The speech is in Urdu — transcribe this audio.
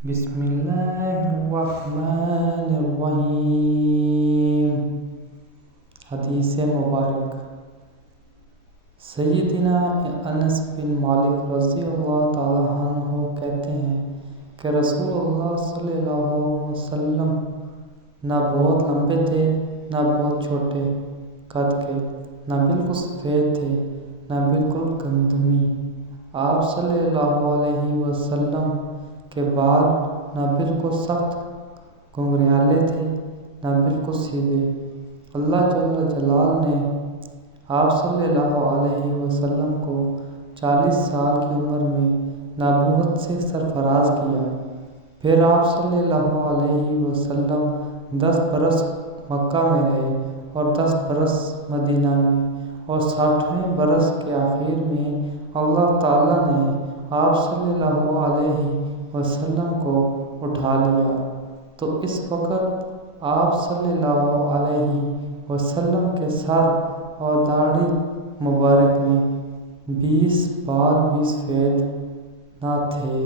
بسم اللہ الرحمن الرحیم۔ حدیث مبارک سیدنا انس بن مالک رضی اللہ تعالیٰ عنہ کہتے ہیں کہ رسول اللہ صلی اللہ علیہ وسلم نہ بہت لمبے تھے نہ بہت چھوٹے قد کے، نہ بالکل سفید تھے نہ بالکل گندمی۔ آپ صلی اللہ علیہ وسلم کے بال نہ بالکل سخت گھنگریالے تھے نہ بالکل سیدھے۔ اللہ جل جلالہ نے آپ صلی اللہ علیہ وسلم کو 40 سال کی عمر میں نبوت سے سرفراز کیا۔ پھر آپ صلی اللہ علیہ وسلم 10 برس مکہ میں رہے اور 10 برس مدینہ میں، اور 60ویں برس کے آخر میں اللہ تعالیٰ نے آپ صلی اللہ علیہ وسلم کو اٹھا لیا، تو اس وقت آپ صلی اللہ علیہ وسلم کے سر اور داڑھی مبارک میں 20 بال بھی سفید نہ تھے۔